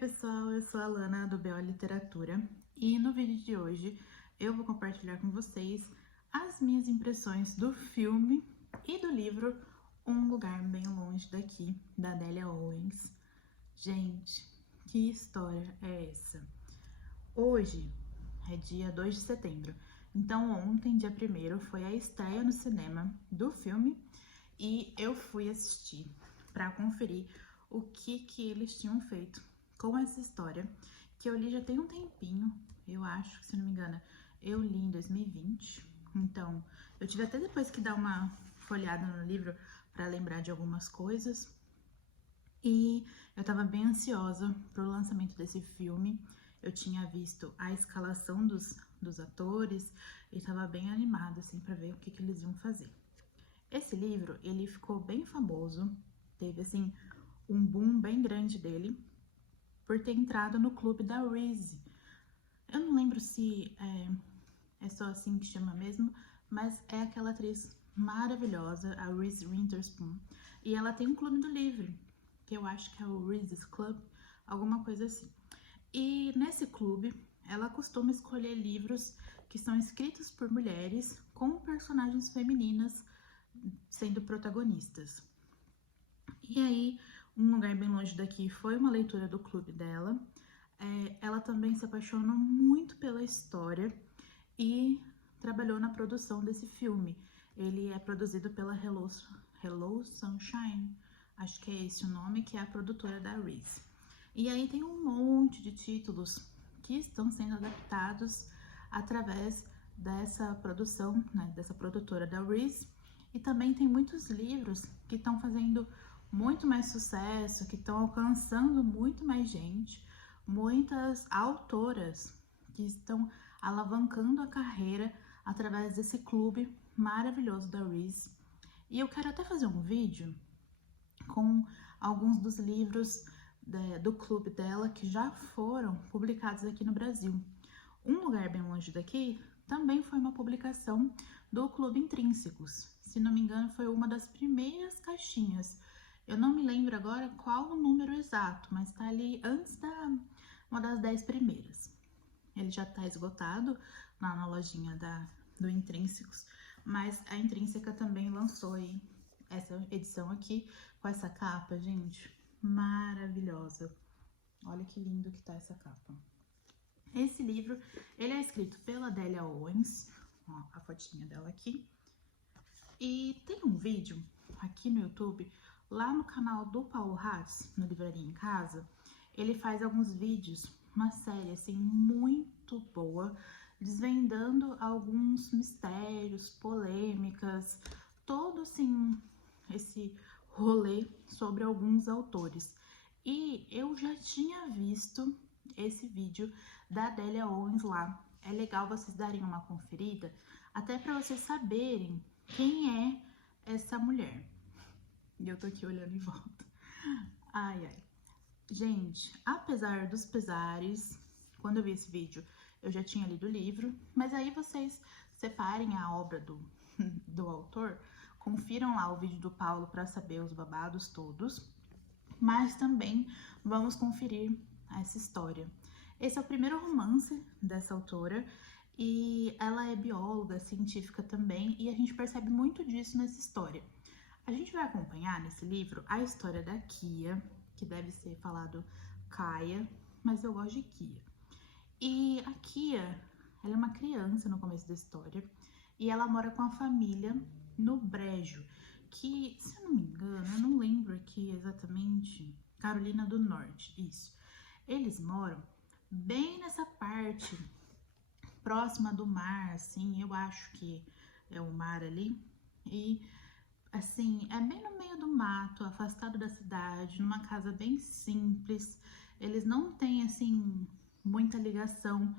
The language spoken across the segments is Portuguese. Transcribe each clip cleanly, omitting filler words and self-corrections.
Pessoal, eu sou a Lana do BO Literatura e no vídeo de hoje eu vou compartilhar com vocês as minhas impressões do filme e do livro Um Lugar Bem Longe Daqui, da Delia Owens. Gente, que história é essa? Hoje é dia 2 de setembro, então ontem, dia 1º, foi a estreia no cinema do filme e eu fui assistir para conferir o que eles tinham feito com essa história, que eu li já tem um tempinho, eu acho, se não me engano, eu li em 2020, então eu tive até depois que dar uma folhada no livro para lembrar de algumas coisas, e eu tava bem ansiosa pro lançamento desse filme. Eu tinha visto a escalação dos atores e tava bem animada, assim, pra ver o que eles iam fazer. Esse livro, ele ficou bem famoso, teve, assim, um boom bem grande dele, por ter entrado no clube da Reese. Eu não lembro se é só assim que chama mesmo, mas é aquela atriz maravilhosa, a Reese Witherspoon, e ela tem um clube do livro, que eu acho que é o Reese's Club, alguma coisa assim. E nesse clube, ela costuma escolher livros que são escritos por mulheres com personagens femininas sendo protagonistas. E aí, Um Lugar Bem Longe Daqui foi uma leitura do clube dela. Ela também se apaixonou muito pela história e trabalhou na produção desse filme. Ele é produzido pela Hello Sunshine, acho que é esse o nome, que é a produtora da Reese. E aí tem um monte de títulos que estão sendo adaptados através dessa produção, né, dessa produtora da Reese. E também tem muitos livros que estão fazendo muito mais sucesso, que estão alcançando muito mais gente, muitas autoras que estão alavancando a carreira através desse clube maravilhoso da Reese. E eu quero até fazer um vídeo com alguns dos livros do clube dela que já foram publicados aqui no Brasil. Um Lugar Bem Longe Daqui também foi uma publicação do Clube Intrínsecos. Se não me engano, foi uma das primeiras caixinhas. Eu não me lembro agora qual o número exato, mas está ali antes uma das 10 primeiras. Ele já está esgotado lá na lojinha do Intrínsecos, mas a Intrínseca também lançou aí essa edição aqui com essa capa, gente, maravilhosa. Olha que lindo que tá essa capa. Esse livro, ele é escrito pela Delia Owens, ó, a fotinha dela aqui. E tem um vídeo aqui no YouTube, lá no canal do Paulo Hatz, no Livraria em Casa, ele faz alguns vídeos, uma série assim muito boa, desvendando alguns mistérios, polêmicas, todo assim esse rolê sobre alguns autores. E eu já tinha visto esse vídeo da Delia Owens lá. É legal vocês darem uma conferida, até para vocês saberem quem é essa mulher. E eu tô aqui olhando em volta. Ai, ai. Gente, apesar dos pesares, quando eu vi esse vídeo, eu já tinha lido o livro, mas aí vocês separem a obra do autor, confiram lá o vídeo do Paulo para saber os babados todos, mas também vamos conferir essa história. Esse é o primeiro romance dessa autora e ela é bióloga, científica também, e a gente percebe muito disso nessa história. A gente vai acompanhar nesse livro a história da Kia, que deve ser falado Kaia, mas eu gosto de Kia. E a Kia, ela é uma criança no começo da história e ela mora com a família no Brejo, que, se eu não me engano, eu não lembro aqui exatamente, Carolina do Norte, isso. Eles moram bem nessa parte próxima do mar, assim, eu acho que é o mar ali, e assim, é bem no meio do mato, afastado da cidade, numa casa bem simples. Eles não têm, assim, muita ligação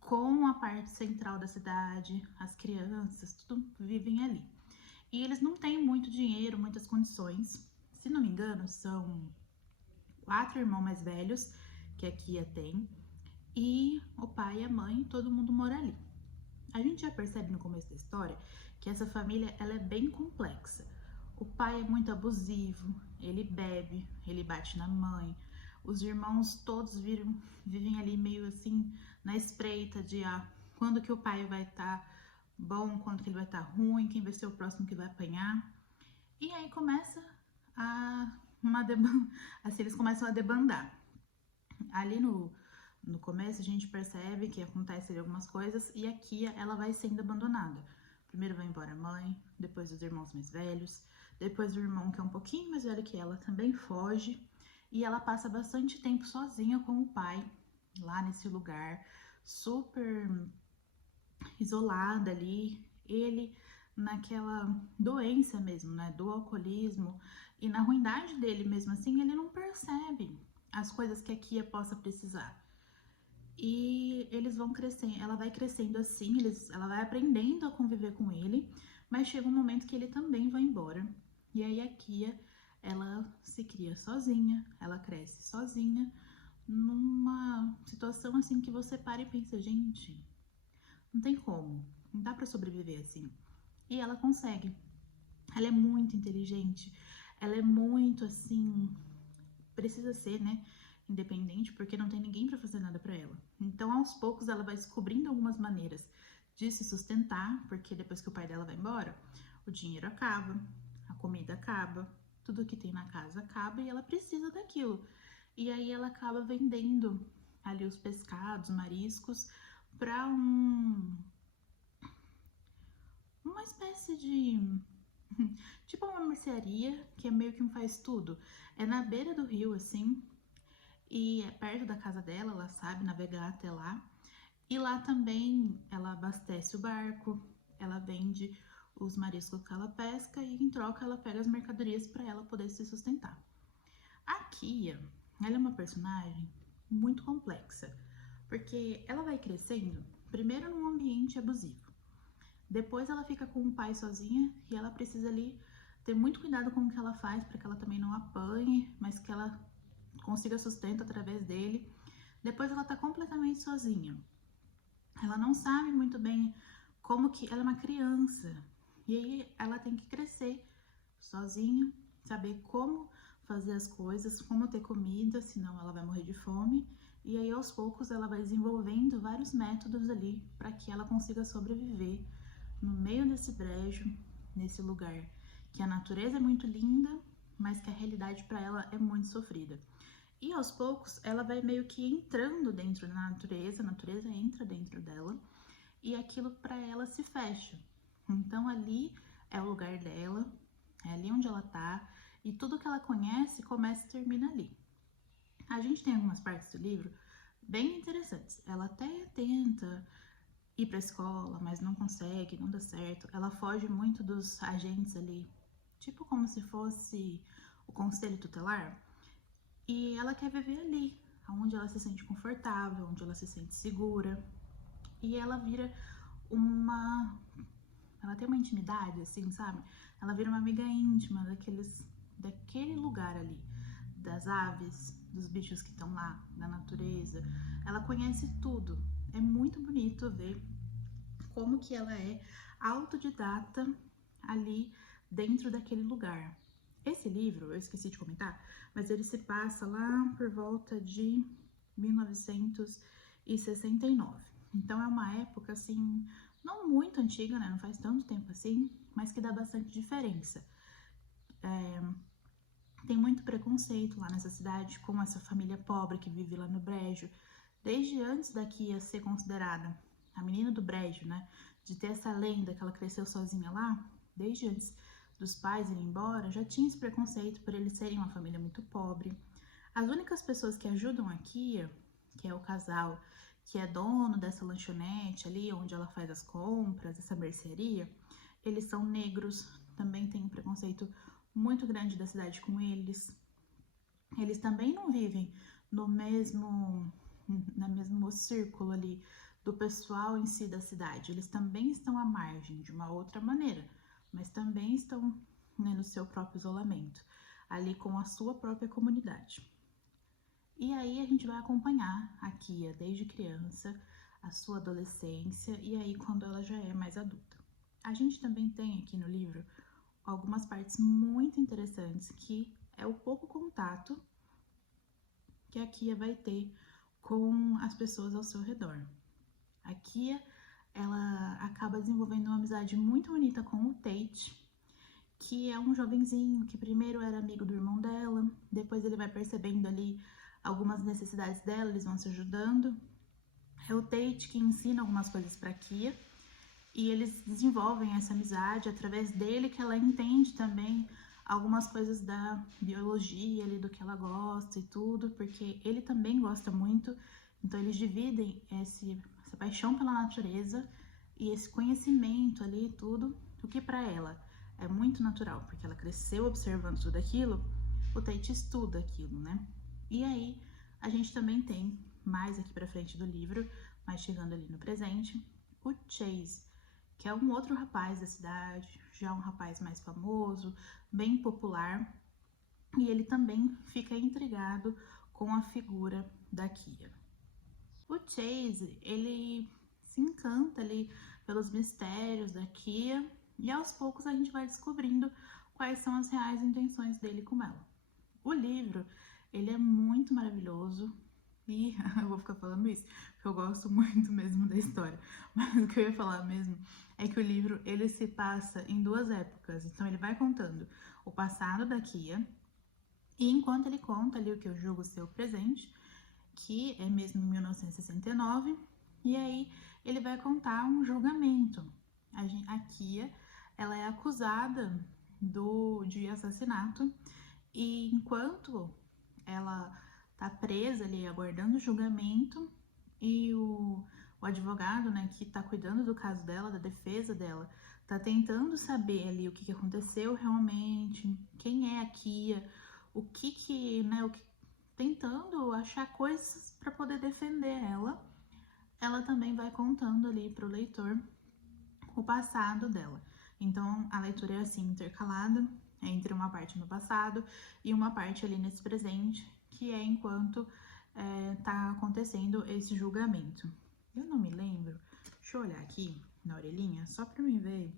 com a parte central da cidade, as crianças, tudo vivem ali. E eles não têm muito dinheiro, muitas condições. Se não me engano, são 4 irmãos mais velhos que a Kia tem, e o pai e a mãe, todo mundo mora ali. A gente já percebe no começo da história que essa família ela é bem complexa. O pai é muito abusivo, ele bebe, ele bate na mãe. Os irmãos todos vivem ali meio assim na espreita de quando que o pai vai estar bom, quando que ele vai estar ruim, quem vai ser o próximo que vai apanhar. E aí começa assim, eles começam a debandar. Ali no começo a gente percebe que acontece algumas coisas e a Kia, ela vai sendo abandonada. Primeiro vai embora a mãe, depois os irmãos mais velhos, depois o irmão que é um pouquinho mais velho que ela também foge. E ela passa bastante tempo sozinha com o pai, lá nesse lugar, super isolada ali. Ele naquela doença mesmo, né, do alcoolismo, e na ruindade dele mesmo assim, ele não percebe as coisas que a Kia possa precisar. E eles vão crescendo, ela vai crescendo assim, ela vai aprendendo a conviver com ele, mas chega um momento que ele também vai embora. E aí a Kia, ela se cria sozinha, ela cresce sozinha, numa situação assim que você para e pensa, gente, não tem como, não dá pra sobreviver assim. E ela consegue. Ela é muito inteligente, ela é muito assim, precisa ser, né, independente, porque não tem ninguém para fazer nada para ela. Então, aos poucos, ela vai descobrindo algumas maneiras de se sustentar, porque depois que o pai dela vai embora, o dinheiro acaba, a comida acaba, tudo que tem na casa acaba e ela precisa daquilo. E aí ela acaba vendendo ali os pescados, mariscos, para uma espécie de tipo uma mercearia, que é meio que um faz tudo. É na beira do rio, assim, e é perto da casa dela, ela sabe navegar até lá. E lá também ela abastece o barco, ela vende os mariscos que ela pesca e em troca ela pega as mercadorias para ela poder se sustentar. A Kia, ela é uma personagem muito complexa, porque ela vai crescendo, primeiro num ambiente abusivo. Depois ela fica com o pai sozinha e ela precisa ali ter muito cuidado com o que ela faz para que ela também não apanhe, mas que ela consiga sustento através dele. Depois ela tá completamente sozinha. Ela não sabe muito bem como que ela é uma criança. E aí ela tem que crescer sozinha, saber como fazer as coisas, como ter comida, senão ela vai morrer de fome. E aí aos poucos ela vai desenvolvendo vários métodos ali para que ela consiga sobreviver no meio desse brejo, nesse lugar que a natureza é muito linda, mas que a realidade para ela é muito sofrida. E aos poucos ela vai meio que entrando dentro da natureza, a natureza entra dentro dela e aquilo para ela se fecha. Então ali é o lugar dela, é ali onde ela tá e tudo que ela conhece começa e termina ali. A gente tem algumas partes do livro bem interessantes. Ela até tenta ir para a escola, mas não consegue, não dá certo. Ela foge muito dos agentes ali, tipo como se fosse o conselho tutelar. E ela quer viver ali, onde ela se sente confortável, onde ela se sente segura. E ela vira uma... Ela tem uma intimidade, assim, sabe? Ela vira uma amiga íntima daquele lugar ali. Das aves, dos bichos que estão lá, da natureza. Ela conhece tudo. É muito bonito ver como que ela é autodidata ali dentro daquele lugar. Esse livro, eu esqueci de comentar, mas ele se passa lá por volta de 1969. Então é uma época assim, não muito antiga, né? Não faz tanto tempo assim, mas que dá bastante diferença. Tem muito preconceito lá nessa cidade com essa família pobre que vive lá no Brejo. Desde antes da Kia ser considerada a menina do Brejo, né? De ter essa lenda que ela cresceu sozinha lá, desde antes dos pais irem embora, já tinha esse preconceito por eles serem uma família muito pobre. As únicas pessoas que ajudam a Kia, que é o casal que é dono dessa lanchonete ali, onde ela faz as compras, essa mercearia, eles são negros, também tem um preconceito muito grande da cidade com eles. Eles também não vivem no mesmo círculo ali do pessoal em si da cidade. Eles também estão à margem de uma outra maneira, mas também estão, né, no seu próprio isolamento, ali com a sua própria comunidade. E aí a gente vai acompanhar a Kia desde criança, a sua adolescência e aí quando ela já é mais adulta. A gente também tem aqui no livro algumas partes muito interessantes que é o pouco contato que a Kia vai ter com as pessoas ao seu redor. A Kia, ela acaba desenvolvendo uma amizade muito bonita com o Tate, que é um jovenzinho que primeiro era amigo do irmão dela, depois ele vai percebendo ali algumas necessidades dela, eles vão se ajudando. É o Tate que ensina algumas coisas para Kia e eles desenvolvem essa amizade através dele, que ela entende também algumas coisas da biologia ali, do que ela gosta e tudo, porque ele também gosta muito, então eles dividem essa paixão pela natureza e esse conhecimento ali e tudo, o que para ela é muito natural, porque ela cresceu observando tudo aquilo, o Tate estuda aquilo, né? E aí a gente também tem, mais aqui pra frente do livro, mas chegando ali no presente, o Chase, que é um outro rapaz da cidade, já um rapaz mais famoso, bem popular, e ele também fica intrigado com a figura da Kia. O Chase, ele se encanta ali pelos mistérios da Kia, e aos poucos a gente vai descobrindo quais são as reais intenções dele com ela. O livro, ele é muito maravilhoso, e eu vou ficar falando isso, porque eu gosto muito mesmo da história. Mas o que eu ia falar mesmo é que o livro, ele se passa em duas épocas. Então ele vai contando o passado da Kia, e enquanto ele conta ali o que eu julgo ser o presente, que é mesmo em 1969, e aí ele vai contar um julgamento. A Kia, ela é acusada de assassinato, e enquanto ela tá presa ali aguardando o julgamento, e o advogado, né, que tá cuidando do caso dela, da defesa dela, tá tentando saber ali o que aconteceu realmente, quem é a Kia, né, tentando achar coisas para poder defender ela. Ela também vai contando ali pro leitor o passado dela. Então a leitura é assim intercalada entre uma parte no passado e uma parte ali nesse presente, que é enquanto tá acontecendo esse julgamento. Eu não me lembro, deixa eu olhar aqui na orelhinha, só pra me ver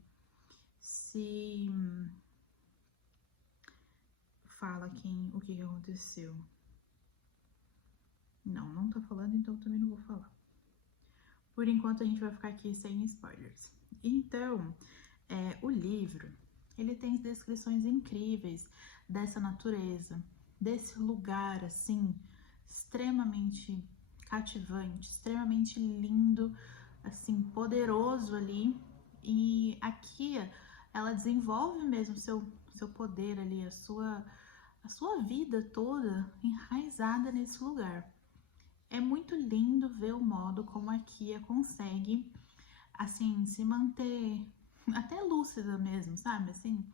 se fala o que aconteceu. Não tá falando, então também não vou falar. Por enquanto a gente vai ficar aqui sem spoilers. Então, o livro, ele tem descrições incríveis dessa natureza, desse lugar, assim, extremamente cativante, extremamente lindo, assim, poderoso ali. E a Kia, ela desenvolve mesmo seu poder ali, a sua vida toda enraizada nesse lugar. É muito lindo ver o modo como a Kia consegue, assim, se manter até lúcida mesmo, sabe? Assim,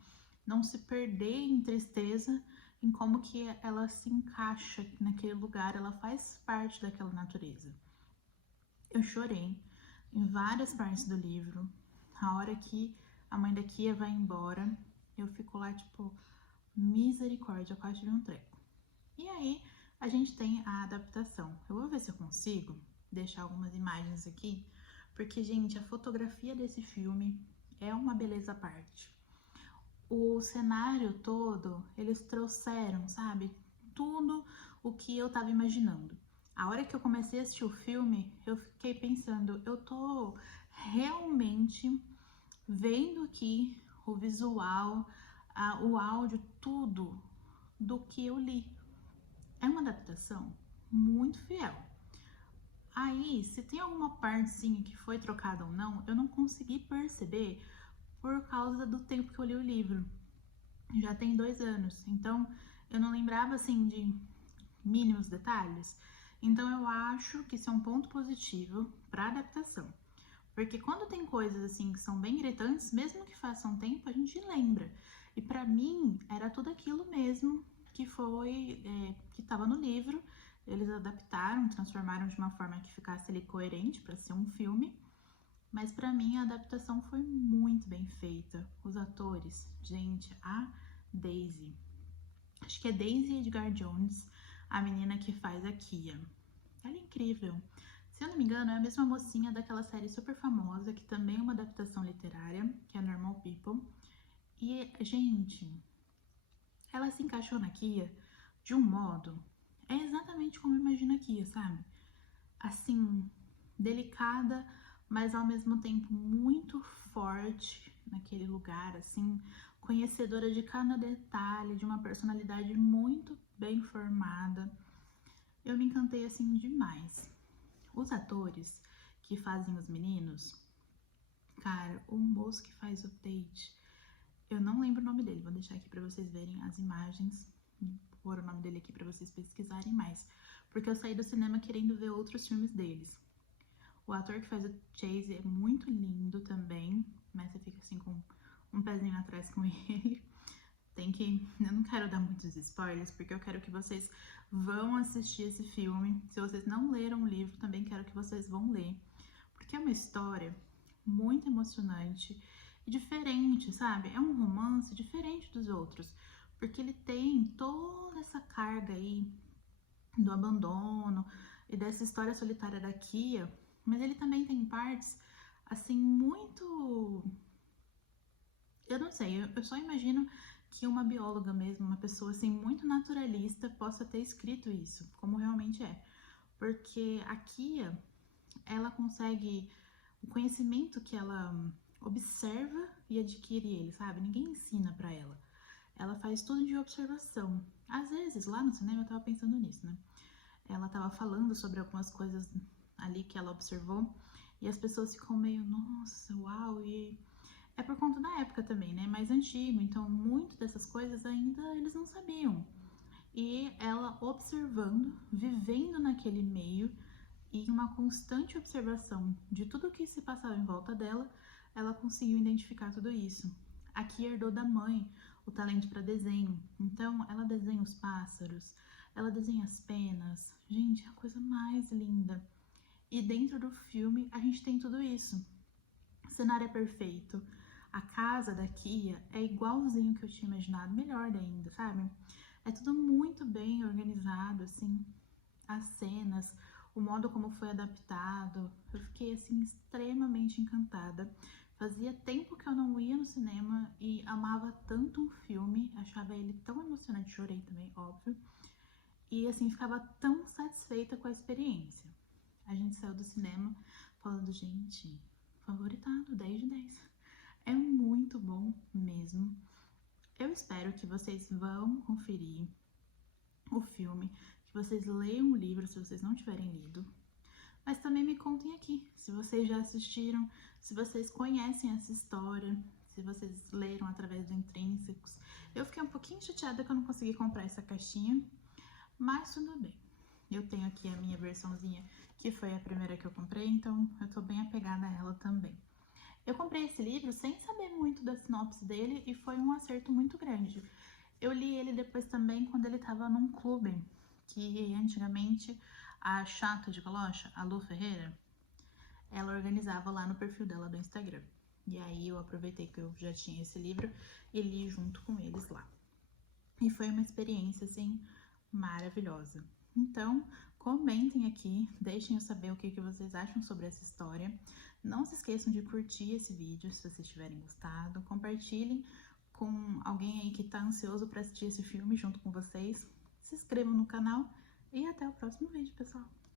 não se perder em tristeza, em como que ela se encaixa naquele lugar, ela faz parte daquela natureza. Eu chorei em várias partes do livro. A hora que a mãe da Kia vai embora, eu fico lá, tipo, misericórdia, eu quase tive um treco. E aí, a gente tem a adaptação. Eu vou ver se eu consigo deixar algumas imagens aqui, porque, gente, a fotografia desse filme é uma beleza à parte. O cenário todo, eles trouxeram, sabe, tudo o que eu tava imaginando. A hora que eu comecei a assistir o filme, eu fiquei pensando, eu tô realmente vendo aqui o visual, o áudio, tudo do que eu li. É uma adaptação muito fiel. Aí, se tem alguma partezinha que foi trocada ou não, eu não consegui perceber por causa do tempo que eu li o livro. Já tem 2 anos, então eu não lembrava assim de mínimos detalhes. Então eu acho que isso é um ponto positivo para adaptação. Porque quando tem coisas assim que são bem gritantes, mesmo que faça um tempo, a gente lembra. E para mim era tudo aquilo mesmo que que estava no livro. Eles adaptaram, transformaram de uma forma que ficasse ali coerente para ser um filme. Mas para mim a adaptação foi muito bem feita. Os atores, gente, a Daisy. Acho que é Daisy Edgar Jones, a menina que faz a Kia. Ela é incrível. Se eu não me engano, é a mesma mocinha daquela série super famosa, que também é uma adaptação literária, que é Normal People. E, gente, ela se encaixou na Kia de um modo, é exatamente como eu imagino aqui, sabe? Assim, delicada, mas ao mesmo tempo muito forte naquele lugar, assim, conhecedora de cada detalhe, de uma personalidade muito bem formada. Eu me encantei assim demais. Os atores que fazem os meninos, cara, o moço que faz o Tate, eu não lembro o nome dele, vou deixar aqui pra vocês verem as imagens, pôr o nome dele aqui pra vocês pesquisarem mais, porque eu saí do cinema querendo ver outros filmes deles. O ator que faz o Chase é muito lindo também, mas você fica assim com um pezinho atrás com ele. Eu não quero dar muitos spoilers, porque eu quero que vocês vão assistir esse filme. Se vocês não leram o livro, também quero que vocês vão ler, porque é uma história muito emocionante e diferente, sabe? É um romance diferente dos outros, porque ele tem toda essa carga aí do abandono e dessa história solitária da Kia, mas ele também tem partes assim muito, eu não sei, eu só imagino que uma bióloga mesmo, uma pessoa assim muito naturalista possa ter escrito isso, como realmente é. Porque a Kia, ela consegue o conhecimento que ela observa e adquire ele, sabe? Ninguém ensina pra ela. Ela faz tudo de observação. Às vezes, lá no cinema, eu tava pensando nisso, né? Ela tava falando sobre algumas coisas ali que ela observou e as pessoas ficam meio, nossa, uau, e é por conta da época também, né? Mais antigo, então muito dessas coisas ainda eles não sabiam. E ela observando, vivendo naquele meio e uma constante observação de tudo o que se passava em volta dela, ela conseguiu identificar tudo isso. Aqui herdou da mãe o talento para desenho, então ela desenha os pássaros, ela desenha as penas. Gente, é a coisa mais linda. E dentro do filme a gente tem tudo isso. O cenário é perfeito. A casa da Kia é igualzinho que eu tinha imaginado, melhor ainda, sabe? É tudo muito bem organizado, assim, as cenas, o modo como foi adaptado. Eu fiquei, assim, extremamente encantada. Fazia tempo que eu não ia no cinema e amava tanto um filme, achava ele tão emocionante, chorei também, óbvio. E, assim, ficava tão satisfeita com a experiência. A gente saiu do cinema falando, gente, favoritado, 10 de 10. É muito bom mesmo. Eu espero que vocês vão conferir o filme, que vocês leiam o livro se vocês não tiverem lido. Mas também me contem aqui se vocês já assistiram, se vocês conhecem essa história, se vocês leram através do Intrínsecos. Eu fiquei um pouquinho chateada que eu não consegui comprar essa caixinha, mas tudo bem. Eu tenho aqui a minha versãozinha, que foi a primeira que eu comprei, então eu tô bem apegada a ela também. Eu comprei esse livro sem saber muito da sinopse dele e foi um acerto muito grande. Eu li ele depois também quando ele estava num clube, que antigamente a chata de galocha, a Lu Ferreira, ela organizava lá no perfil dela do Instagram. E aí eu aproveitei que eu já tinha esse livro e li junto com eles lá. E foi uma experiência, assim, maravilhosa. Então, comentem aqui, deixem eu saber o que vocês acham sobre essa história. Não se esqueçam de curtir esse vídeo se vocês tiverem gostado. Compartilhem com alguém aí que tá ansioso para assistir esse filme junto com vocês. Se inscrevam no canal e até o próximo vídeo, pessoal!